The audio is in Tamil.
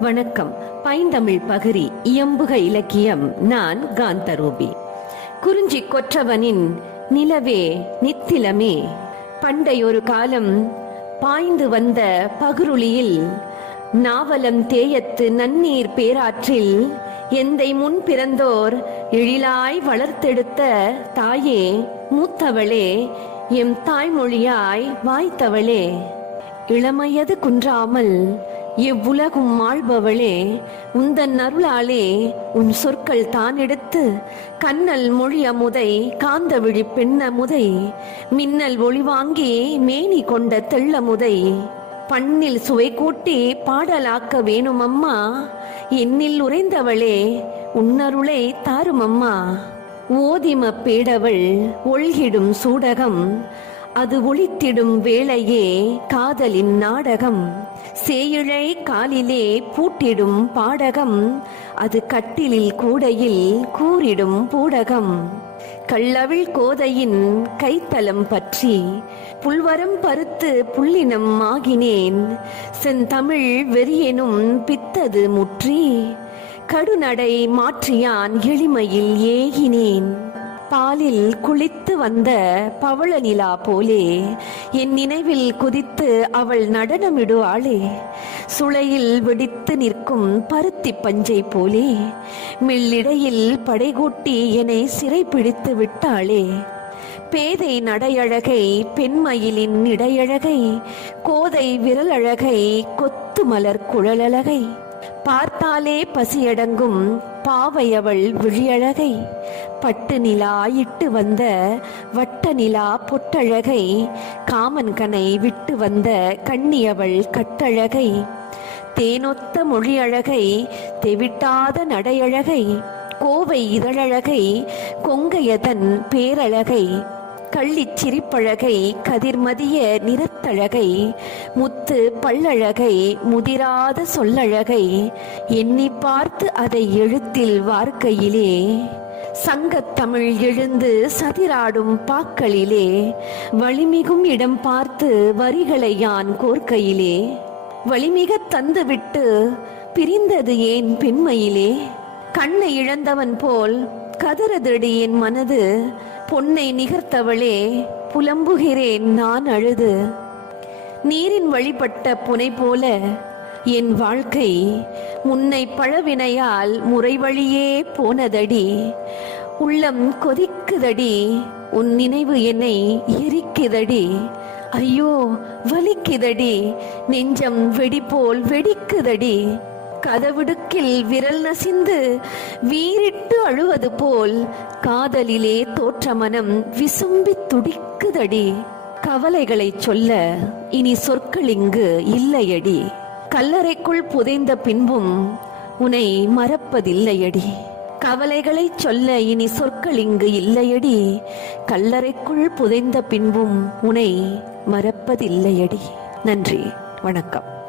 வணக்கம். பைந்தமிழ் பகிரி இயம்புக இலக்கியம் நான் காந்தரூபி குறிஞ்சி கொற்றவனின் நிலவே நித்திலமே. பண்டையொரு காலம் பாய்ந்து வந்த பகுருளியில் நாவலம் தேயத்து நன்னீர் பேராற்றில் எந்தை முன் பிறந்தோர் எழிலாய் வளர்த்தெடுத்த தாயே மூத்தவளே எம் தாய்மொழியாய் வாய்த்தவளே. இளமையது குன்றாமல் இவ்வுலகும் ஆள்பவளே உந்தன் அருளாலே உன் சொற்கள் தான் எடுத்து கண்ணல் மொழி அமுதை காந்த விழி பெண்ணமுதை மின்னல் ஒளிவாங்கி மேனி கொண்ட தெள்ளமுதை பண்ணில் சுவை கூட்டி பாடலாக்க வேணும் அம்மா என்னில் உறைந்தவளே உன்னருளை தாரும் அம்மா. ஓதிம பேடவள் ஒழ்கிடும் சூடகம் அது ஒளித்திடும் வேளையே காதலின் நாடகம். சேயிழை காலிலே பூட்டிடும் பாடகம். அது கட்டிலில் கூடையில் கூறிடும் பூடகம். கள்ளவிழ் கோதையின் கைத்தலம் பற்றி புல்வரம் பருத்து புள்ளினம் ஆகினேன். செந்தமிழ் வெறியெனும் பித்தது முற்றி. கடுநடை மாற்றியான் எளிமையில் ஏகினேன். பாலில் குளித்து வந்த பவள நிலா போலே என் நினைவில் குதித்து அவள் நடனமிடுவாளே. சுளையில் வெடித்து நிற்கும் பருத்தி பஞ்சை போலே மில்லிடையில் படைகூட்டி என்னை சிறை பிடித்து விட்டாளே. பேதை நடையழகை பெண்மயிலின் இடையழகை கோதை விரலழகை கொத்து மலர் குழலழகை. பார்த்தாலே பசியடங்கும் பாவையவள் விழியழகை. பட்டு நிலா இட்டு வந்த வட்ட நிலா பொட்டழகை காமன்கனை விட்டு வந்த கண்ணியவள் கட்டழகை தேனொத்த மொழியழகை தெவிட்டாத நடையழகை கோவை இதழழகை கொங்கையதன் பேரழகை கள்ளிச் சிரிப்பழகை கதிர்மதிய நிறத்தழகை முத்து பல்லழகை முதிராத சொல்லழகை எண்ணி பார்த்து அதை எழுத்தில் வார்க்கையிலே சங்கத்தமிழ் எழுந்து சதிராடும் பாக்களிலே வலிமிகும் இடம் பார்த்து வரிகளை யான் கோர்க்கையிலே? வலிமிக தந்துவிட்டு பிரிந்தது ஏன் பெண்மையிலே? கண்ணை இழந்தவன் போல் கதறதடி என் மனது பொன்னை நிகர்த்தவளே புலம்புகிறேன் நான் அழுது. நீரின் வழிபட்ட புனை போல என் வாழ்க்கை முன்னை பழவினையால் முறைவழியே போனதடி. உள்ளம் கொதிக்குதடி. உன் நினைவு என்னை எரிக்குதடி. ஐயோ வலிக்குதடி. நெஞ்சம் வெடி போல் வெடிக்குதடி. கதவிடுக்கில் விரல் நசிந்து வீறிட்டு அழுவது போல் காதலிலே தோற்ற மனம் விசும்பி துடிக்குதடி. கவலைகளை சொல்ல இனி சொற்கள் இங்கு இல்லையடி. கல்லறைக்குள் புதைந்த பின்பும் உனை மறப்பதில்லையடி. கவலைகளை சொல்ல இனி சொற்கள் இங்கு இல்லையடி. கல்லறைக்குள் புதைந்த பின்பும் உனை மறப்பதில்லையடி. நன்றி வணக்கம்.